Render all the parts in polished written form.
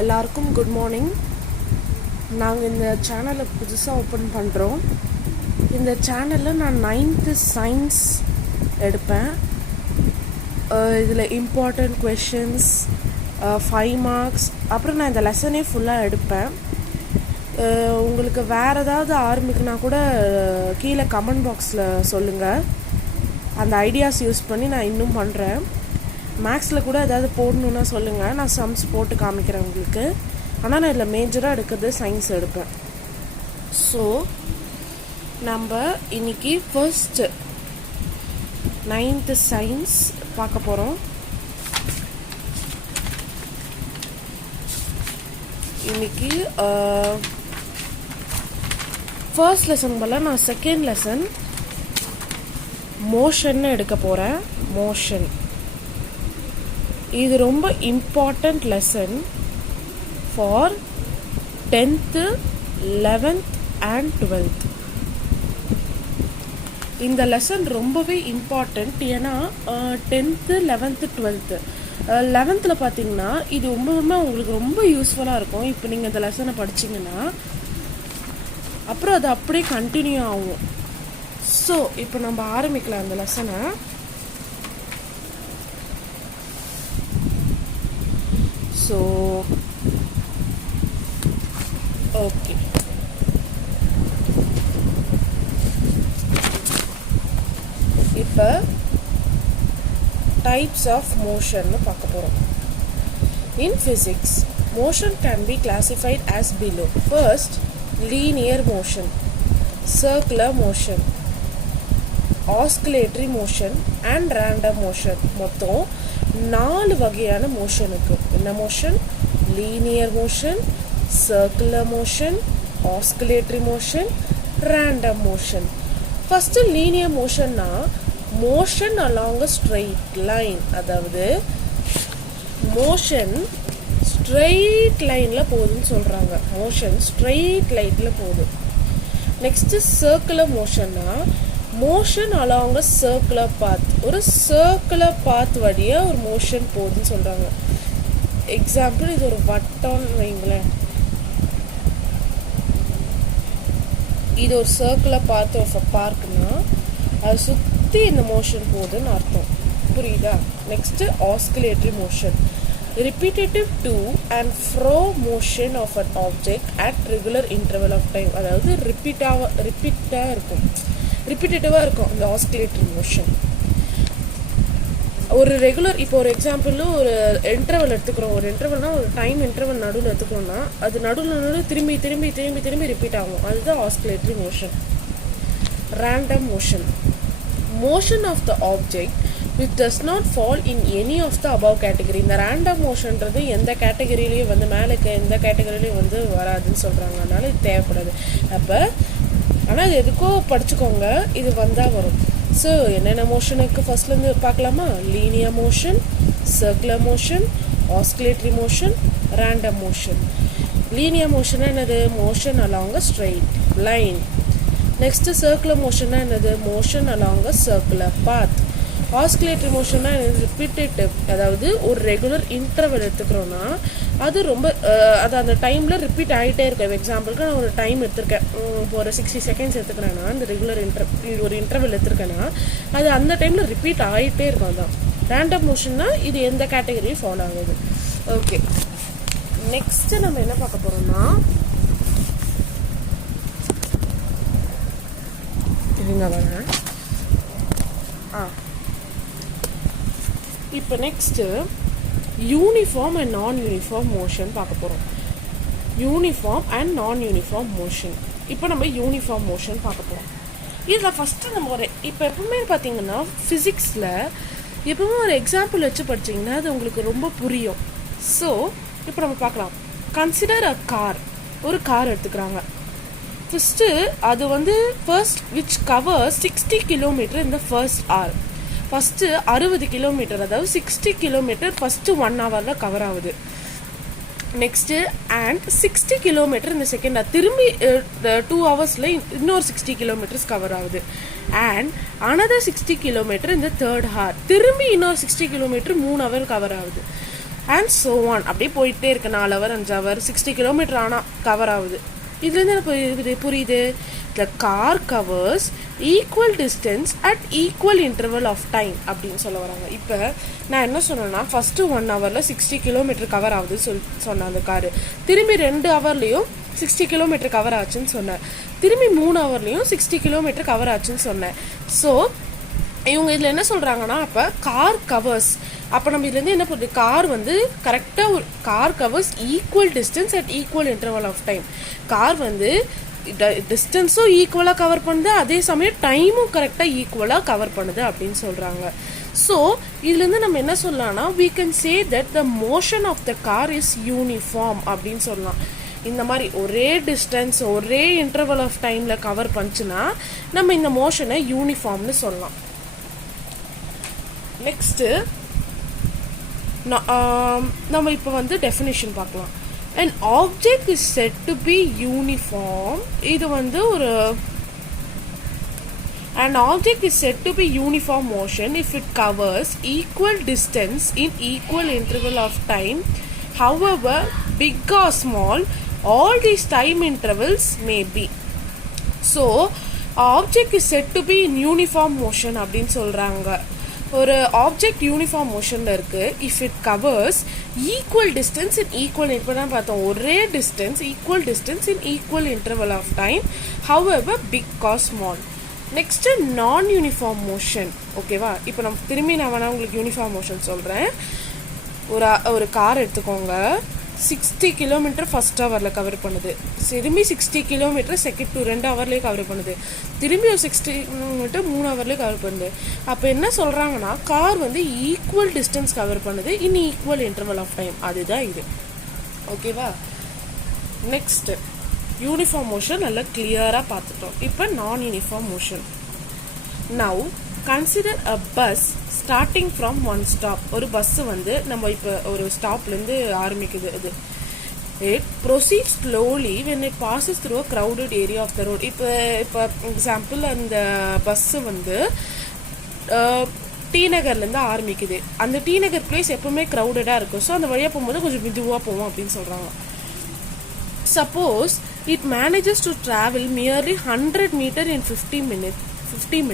எல்லாருக்கும் good morning. நாங்கள் இந்த சேனலை புதுசாக ஓப்பன் பண்ணுறோம். இந்த சேனலில் நான் 9th சயின்ஸ் எடுப்பேன். இதில் இம்பார்ட்டண்ட் கொஷின்ஸ் 5 மார்க்ஸ், அப்புறம் நான் இந்த லெசனே ஃபுல்லாக எடுப்பேன். உங்களுக்கு வேறு ஏதாவது ஆரம்பிக்குன்னா கூட கீழே கமெண்ட் பாக்ஸில் சொல்லுங்கள். அந்த ஐடியாஸ் யூஸ் பண்ணி நான் இன்னும் பண்ணுறேன். மேக்ஸில் கூட ஏதாவது போடணுன்னா சொல்லுங்கள், நான் சம்ஸ் போட்டு காமிக்கிறேன் உங்களுக்கு. ஆனால் நான் இதில் மேஜராக எடுக்கிறது சயின்ஸ் எடுப்பேன். ஸோ நம்ம இன்னைக்கு ஃபர்ஸ்ட்டு 9th சயின்ஸ் பார்க்க போகிறோம். இன்னைக்கு ஃபர்ஸ்ட் லெசன் போல் நான் செகண்ட் லெசன் மோஷன் எடுக்க போகிறேன். மோஷன் இது ரொம்ப important lesson for 10th 11th and 12th. இந்த லெசன் ரொம்பவே இம்பார்ட்டண்ட். ஏன்னா 10th 11th 12th 11th பார்த்தீங்கன்னா இது ரொம்பவுமே உங்களுக்கு ரொம்ப யூஸ்ஃபுல்லாக இருக்கும். இப்போ நீங்கள் இந்த லெசனை படிச்சிங்கன்னா அப்புறம் அது அப்படியே கண்டினியூ ஆகும். ஸோ இப்போ நம்ம ஆரம்பிக்கலாம் அந்த லெசனை. ஸோ ஓகே, இப்போ டைப்ஸ் ஆஃப் மோஷன்னு பார்க்க போகிறோம். In physics motion can be classified as below. First, linear motion, circular motion, oscillatory motion and random motion. மொத்தம் 4 வகையான மோஷன் இருக்கு. என்ன motion? Linear motion, circular motion, oscillatory motion, random motion. First linear மோஷன்னா motion along a straight line, அதாவது motion straight லைன்ல போகுதுன்னு சொல்றாங்க. Motion straight லைன்ல போகுது. நெக்ஸ்ட் சர்க்குலர் மோஷன்னா மோஷன் அலாங் அ சர்க்குலர் பாத், ஒரு சர்க்குலர் பாத் வழியா ஒரு மோஷன் போகுதுன்னு சொல்றாங்க. எக்ஸாம்பிள், இது ஒரு வட்டம்னு வைங்களேன். இது ஒரு சர்க்குலர் பாத் ஆஃப் அ பார்க்னா அதை சுற்றி இந்த மோஷன் போகுதுன்னு அர்த்தம். புரியுதா? Next oscillatory motion, repetitive to and fro motion of an object at regular interval of time. அதாவது ரிப்பீட்டேட்டிவாக இருக்கும் இந்த ஆஸ்கிலேட்டரி மோஷன். ஒரு ரெகுலர், இப்போ ஒரு எக்ஸாம்பிள் ஒரு இன்டர்வல் எடுத்துக்கிறோம். ஒரு இன்டர்வல்னா ஒரு டைம் இன்டர்வல் நடுவில் எடுத்துக்கிறோம்னா அது நடுவில் திரும்பி திரும்பி திரும்பி திரும்பி ரிப்பீட் ஆகும். அதுதான் oscillatory motion. Random motion, motion of the object which does not fall in any of the above category. இந்த ரேண்டம் மோஷன்றது எந்த கேட்டகரியிலையும் வந்து மேலுக்கு எந்த கேட்டகரியிலையும் வந்து வராதுன்னு சொல்கிறாங்க. அதனால இது தேவைப்படாது. அப்போ ஆனால் இது எதுக்கோ படிச்சுக்கோங்க, இது வந்தால் வரும். ஸோ என்னென்ன மோஷனுக்கு ஃபர்ஸ்ட்லேருந்து பார்க்கலாமா? Linear motion, circular motion, oscillatory motion, random motion. Linear மோஷன்னா என்னது? Motion along a straight line. Next circular மோஷன்னா என்னது? Motion along a circular path. Oscillatory மோஷன்னா ரிப்பீட்டேட்டிவ், அதாவது ஒரு ரெகுலர் இன்டர்வல் எடுத்துக்கிறோன்னா அது ரொம்ப அது அந்த டைமில் ரிப்பீட் ஆகிட்டே இருக்கும். எக்ஸாம்பிளுக்கு நான் ஒரு டைம் எடுத்திருக்கேன், இப்போ ஒரு 60 செகண்ட்ஸ் எடுத்துக்கிறேன்னா அந்த ரெகுலர் ஒரு இன்டர்வல் எடுத்திருக்கேன்னா அது அந்த டைமில் ரிப்பீட் ஆகிட்டே இருக்கும். அதுதான் ரேண்டம் மோஷன்னா இது எந்த கேட்டகரியும் ஃபாலோ ஆகுது. ஓகே, நெக்ஸ்ட் நம்ம என்ன பார்க்க போகிறோம்னா, இவங்க வாங்க. இப்போ next uniform and non uniform motion பார்க்க போகிறோம். Uniform and non uniform motion. இப்போ நம்ம யூனிஃபார்ம் மோஷன் பார்க்க போகிறோம். இதில் ஃபஸ்ட்டு நம்ம ஒரு இப்போ எப்பவுமே பார்த்தீங்கன்னா ஃபிசிக்ஸில் எப்பவுமே ஒரு எக்ஸாம்பிள் வச்சு படிச்சிங்கன்னா அது உங்களுக்கு ரொம்ப புரியும். ஸோ இப்போ நம்ம பார்க்கலாம். கன்சிடர் அ கார். ஒரு கார் எடுத்துக்கிறாங்க. ஃபஸ்ட்டு அது வந்து ஃபர்ஸ்ட் விச் கவர் 60 கிலோமீட்டர் இந்த ஃபர்ஸ்ட் ஆர். ஃபஸ்ட்டு 60 கிலோமீட்டர், அதாவது 60 கிலோமீட்டர் ஃபஸ்ட்டு 1 ஹவரில் கவர் ஆகுது. நெக்ஸ்ட்டு அண்ட் 60 கிலோமீட்டர் இந்த செகண்ட் ஹவர், திரும்பி 2 ஹவர்ஸில் இன்னொரு 60 கிலோமீட்டர்ஸ் கவர் ஆகுது. அண்ட் another 60 கிலோமீட்டர் இந்த தேர்ட் ஹவர், திரும்பி இன்னொரு 60 கிலோமீட்டர் 3 ஹவர் கவர் ஆகுது. And so on. அப்படியே போயிட்டே இருக்கு. 4 hour 5 hour 60 கிலோமீட்டர் ஆனால் கவர் ஆகுது. இதுலேருந்து எனக்கு புரியுது, the car covers equal distance at equal interval of time அப்படின்னு சொல்ல வராங்க. இப்போ நான் என்ன சொன்னேன்னா, ஃபஸ்ட்டு 1 hourல 60 கிலோமீட்டர் கவர் ஆகுது சொன்னேன் அந்த காரு. திரும்பி 2 hourலையும் 60 கிலோமீட்டர் கவர் ஆச்சுன்னு சொன்னேன். திரும்பி 3 hourலையும் 60 கிலோமீட்டர் கவர் ஆச்சுன்னு சொன்னேன். ஸோ இவங்க இதில் என்ன சொல்கிறாங்கன்னா, அப்போ கார் கவர்ஸ், அப்போ நம்ம இதுலேருந்து என்ன பண்ணுறது, கார் வந்து கரெக்டாக ஒரு car covers equal distance at equal interval of time. Car வந்து டிஸ்டன்ஸும் ஈக்குவலாக கவர் பண்ணுது, அதே சமயம் டைமும் கரெக்டாக ஈக்குவலாக கவர் பண்ணுது அப்படின்னு சொல்கிறாங்க. ஸோ இதுலேருந்து நம்ம என்ன சொல்லலாம்னா, we can say that the motion of the car is uniform அப்படின்னு சொல்லலாம். இந்த மாதிரி ஒரே டிஸ்டன்ஸ் ஒரே இன்டர்வல் ஆஃப் டைமில் கவர் பண்ணுச்சுன்னா நம்ம இந்த மோஷனை யூனிஃபார்ம்னு சொல்லலாம். நெக்ஸ்ட்டு நம்ம இப்போ வந்து டெஃபினிஷன் பார்க்கலாம். an object is said to be uniform. இது வந்து ஒரு an object is said to be uniform motion if it covers equal distance in equal interval of time, however big or small all these time intervals may be. So object is said to be in uniform motion அப்படின்னு சொல்கிறாங்க. ஒரு object uniform மோஷனில் இருக்குது if it covers equal distance in equal, இப்போ தான் பார்த்தோம், ஒரே distance equal distance in equal interval of time, however big or small. Next non uniform motion. ஓகேவா, இப்போ நான் வேணா உங்களுக்கு யூனிஃபார்ம் மோஷன் சொல்கிறேன். ஒரு கார் எடுத்துக்கோங்க, 60 கிலோமீட்டர் ஃபர்ஸ்ட் ஹவரில் கவர் பண்ணுது, திரும்பி 60 கிலோமீட்டர் செகண்ட் 2 ஹவர்லேயே கவர் பண்ணுது, திரும்பி ஒரு 60 கிலோமீட்டர் 3 ஹவர்லேயே கவர் பண்ணுது. அப்போ என்ன சொல்கிறாங்கன்னா, கார் வந்து ஈக்குவல் டிஸ்டன்ஸ் கவர் பண்ணுது in equal interval of time. அதுதான் இது. ஓகேவா, நெக்ஸ்ட்டு யூனிஃபார்ம் மோஷன் நல்லா கிளியராக பார்த்துட்டோம். இப்போ non uniform motion. Now consider a bus starting from one stop. ஒரு பஸ்ஸு வந்து நம்ம இப்போ ஒரு ஸ்டாப்லேருந்து ஆரம்பிக்குது. It proceed slowly when it passes through a crowded area of the road. இப்போ எக்ஸாம்பிள் அந்த பஸ்ஸு வந்து டி நகர்லேருந்து ஆரம்பிக்குது. அந்த டி நகர் பிளேஸ் எப்பவுமே க்ரௌடடாக இருக்கும். ஸோ அந்த வழியாக போகும்போது கொஞ்சம் மெதுவாக போவோம் அப்படின்னு சொல்கிறாங்க. Suppose it manages to travel nearly 100 meters in 50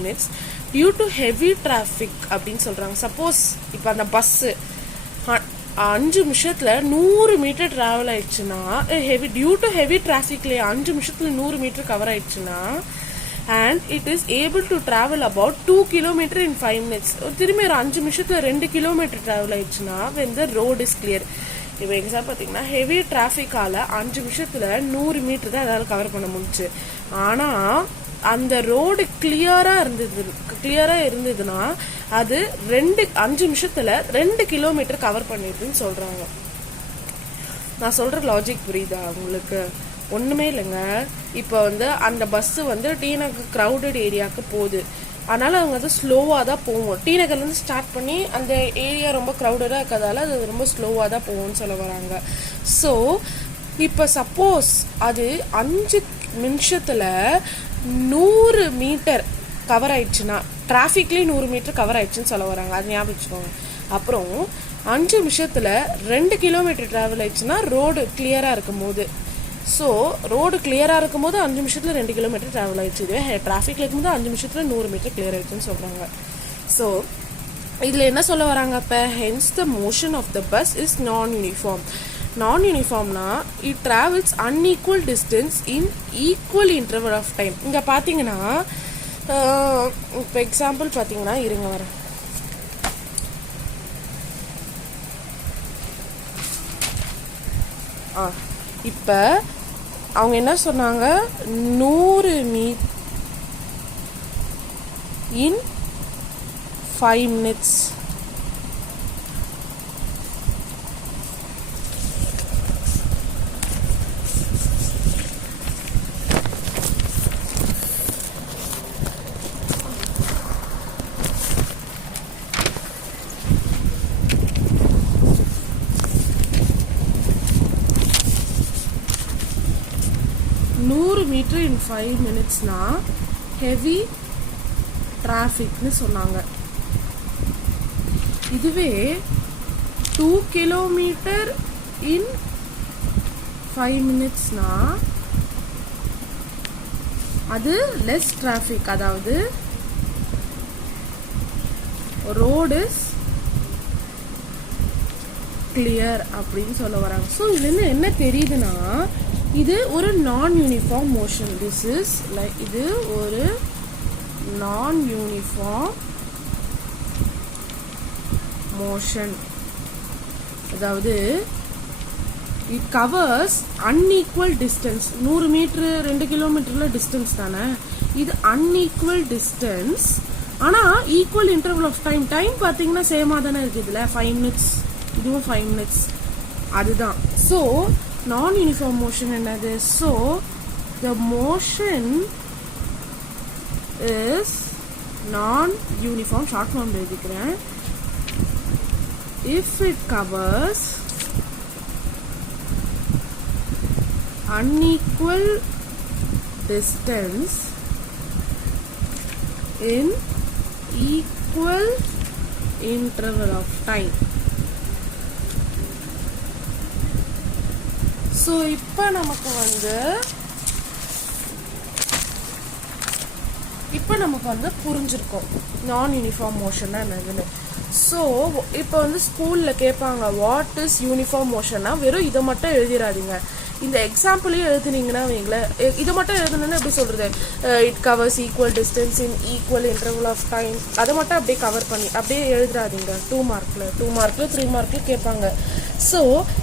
minutes due to heavy traffic அப்படின்னு சொல்கிறாங்க. சப்போஸ் இப்போ அந்த பஸ்ஸு 5 நிமிஷத்தில் 100 மீட்டர் ட்ராவல் ஆயிடுச்சுன்னா, டியூ டு ஹெவி டிராஃபிக்லேயே 5 நிமிஷத்தில் 100 மீட்டர் கவர் ஆயிடுச்சுன்னா, and it is able to travel about 2 kilometers in 5 minutes. திரும்பி ஒரு 5 நிமிஷத்தில் 2 kilometers ட்ராவல் ஆயிடுச்சுன்னா when the road is clear. இப்போ எக்ஸாம்பிள் பார்த்தீங்கன்னா ஹெவி டிராஃபிக்கால் 5 நிமிஷத்தில் 100 மீட்டர் தான் அதால் கவர் பண்ண முடிச்சு. ஆனால் அந்த ரோடு கிளியராக இருந்ததுன்னா அது 5 நிமிஷத்தில் 2 கிலோமீட்டர் கவர் பண்ணிடுதுன்னு சொல்கிறாங்க. நான் சொல்கிற லாஜிக் புரியுதா உங்களுக்கு? ஒன்றுமே இல்லைங்க. இப்போ வந்து அந்த பஸ்ஸு வந்து டி நகர் க்ரௌடட் ஏரியாவுக்கு போகுது, அதனால் அவங்க வந்து ஸ்லோவாக தான் போவோம். டி நகர்லேருந்து ஸ்டார்ட் பண்ணி அந்த ஏரியா ரொம்ப க்ரௌடடாக இருக்கிறதால அது ரொம்ப ஸ்லோவாக தான் போகும்னு சொல்ல வராங்க. ஸோ இப்போ சப்போஸ் அது 5 நிமிஷத்தில் 100 மீட்டர் கவர் ஆயிடுச்சுன்னா, டிராஃபிக்லேயே 100 மீட்டர் கவர் ஆயிடுச்சுன்னு சொல்ல வராங்க. அது ஞாபகம் வச்சுக்கோங்க. அப்புறம் 5 நிமிஷத்தில் 2 கிலோமீட்டர் ட்ராவல் ஆயிடுச்சுன்னா ரோடு கிளியராக இருக்கும் போது. ஸோ ரோடு கிளியராக இருக்கும் போது 5 நிமிஷத்தில் 2 கிலோமீட்டர் ட்ராவல் ஆயிடுச்சு. இதுவே டிராஃபிக்கில் இருக்கும்போது 5 நிமிஷத்தில் 100 மீட்டர் கிளியர் ஆயிடுச்சுன்னு சொல்கிறாங்க. ஸோ இதில் என்ன சொல்ல வராங்க? இப்போ hence the motion of the bus is non uniform. Non யூனிஃபார்ம்னா it travels unequal distance in equal interval of time. இங்கே பார்த்தீங்கன்னா இப்போ எக்ஸாம்பிள் பார்த்தீங்கன்னா இருங்க வரேன். இப்போ அவங்க என்ன சொன்னாங்க? 100 மீட்டர் இன் 5 minutes. மீட்டர் இன் 5 minutesனா ஹெவி டிராஃபிக்னு சொன்னாங்க. இதுவே 2 kilometer in 5 minutes na அது less traffic, அதாவது road is clear அப்படின்னு சொல்ல வராங்க. ஸோ இதுல என்ன தெரியுதுன்னா இது ஒரு non uniform motion. This is like இது ஒரு நான் யூனிஃபார்ம் மோஷன், அதாவது it covers unequal distance. 100 metre 2 கிலோமீட்டர்ல டிஸ்டன்ஸ் தானே, இது unequal distance. ஆனா ஈக்குவல் இன்டர்வல் ஆஃப் டைம் பாத்தீங்கன்னா சேமா தானே இருக்கு. இதுல 5 minutes, இதுவும் 5 minutes, அதுதான். ஸோ நான் யூனிஃபார்ம் மோஷன் என்னது? So the motion is non uniform. Short form எழுதிக்கிறேன். if it covers unequal distance in equal interval of time. So இப்போ நமக்கு வந்து புரிஞ்சிருக்கும் நான் யூனிஃபார்ம் மோஷன்னா என்னதுன்னு. ஸோ இப்போ ஸ்கூலில் கேட்பாங்க வாட் இஸ் யூனிஃபார்ம் மோஷன்னா வெறும் இதை மட்டும் எழுதிடாதீங்க. இந்த எக்ஸாம்பிளையும் எழுதுனீங்கன்னா வைங்களேன், இதை மட்டும் எழுதுனா எப்படி சொல்றது, it covers equal distance in equal interval of time, அதை மட்டும் அப்படியே கவர் பண்ணி அப்படியே எழுதுறாதீங்க. 2 மார்க்ல 3 மார்க்ல கேட்பாங்க. ஸோ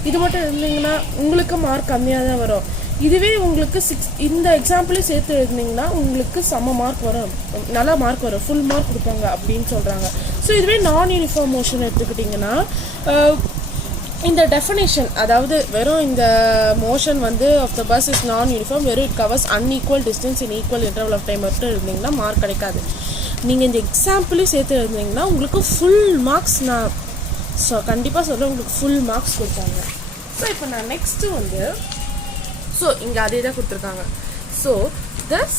இது மட்டும் எழுதுனீங்கன்னா உங்களுக்கு மார்க் கம்மியாக தான் வரும். இதுவே உங்களுக்கு 6 இந்த எக்ஸாம்பிளையும் சேர்த்து எழுதுனீங்கன்னா உங்களுக்கு சம மார்க் வரும், நல்லா மார்க் வரும், ஃபுல் மார்க் கொடுப்பாங்க அப்படின்னு சொல்றாங்க. ஸோ இதுவே நான் யூனிஃபார்ம் மோஷன் எடுத்துக்கிட்டிங்கன்னா இந்த டெஃபினேஷன், அதாவது வெறும் இந்த motion of the bus is non uniform, வெறும் it covers unequal distance in equal interval of time மட்டும் எழுதிங்கன்னா மார்க் கிடைக்காது. நீங்கள் இந்த எக்ஸாம்பிளையும் சேர்த்து எழுதிங்கன்னா உங்களுக்கு ஃபுல் மார்க்ஸ் நான் கண்டிப்பாக சொல்கிறேன், உங்களுக்கு ஃபுல் மார்க்ஸ் கொடுப்பாங்க. ஸோ இப்போ நான் நெக்ஸ்ட்டு ஸோ இங்கே அதே தான் கொடுத்துருக்காங்க. So thus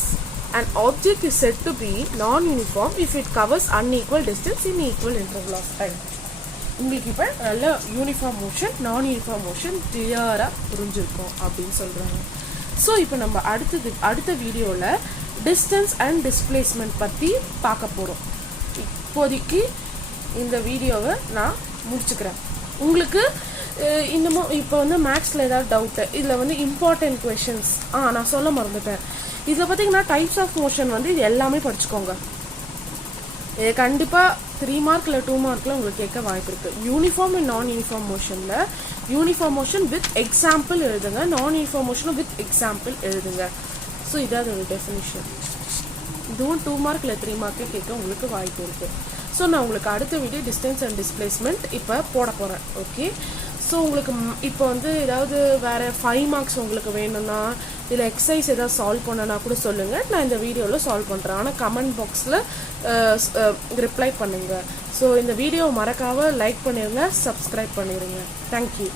an object is said to be non-uniform if it covers unequal distance in equal interval of time. உங்களுக்கு இப்போ நல்ல யூனிஃபார்ம் மோஷன் நான் யூனிஃபார்ம் மோஷன் கிளியராக புரிஞ்சிருக்கும் அப்படின்னு சொல்கிறாங்க. ஸோ இப்போ நம்ம அடுத்த வீடியோவில் டிஸ்டன்ஸ் அண்ட் டிஸ்பிளேஸ்மெண்ட் பற்றி பார்க்க போகிறோம். இப்போதைக்கு இந்த வீடியோவை நான் முடிச்சுக்கிறேன். உங்களுக்கு இப்போ மேக்ஸில் ஏதாவது டவுட்டு, இதில் இம்பார்ட்டன்ட் கொஷின்ஸ் நான் சொல்ல மறந்துட்டேன். இதில் பார்த்தீங்கன்னா டைப்ஸ் ஆஃப் மோஷன் இது எல்லாமே படிச்சுக்கோங்க. இது கண்டிப்பாக 3 மார்க்கில் 2 மார்க்கில் உங்களுக்கு கேட்க வாய்ப்பு இருக்குது. யூனிஃபார்ம் அண்ட் நான் யூனிஃபார்ம் மோஷனில் யூனிஃபார்ம் மோஷன் வித் எக்ஸாம்பிள் எழுதுங்க, நான் யூனிஃபார்ம் மோஷனும் வித் எக்ஸாம்பிள் எழுதுங்க. ஸோ இதாவது ஒரு டெஃபினிஷன். இதுவும் 2 மார்க்கில் 3 மார்க்கில் கேட்க உங்களுக்கு வாய்ப்பு இருக்குது. ஸோ நான் உங்களுக்கு அடுத்த வீடியோ டிஸ்டன்ஸ் அண்ட் டிஸ்பிளேஸ்மெண்ட் இப்போ போட போகிறேன். ஓகே, ஸோ உங்களுக்கு இப்போ ஏதாவது வேறு 5 மார்க்ஸ் உங்களுக்கு வேணும்னா இதில் எக்ஸசைஸ் ஏதாவது சால்வ் பண்ணனா கூட சொல்லுங்கள், நான் இந்த வீடியோவில் சால்வ் பண்ணுறேன். ஆனால் கமெண்ட் பாக்ஸில் ரிப்ளை பண்ணுங்கள். ஸோ இந்த வீடியோவை மறக்காமல் லைக் பண்ணிடுங்க, சப்ஸ்கிரைப் பண்ணிடுங்க. தேங்க்யூ.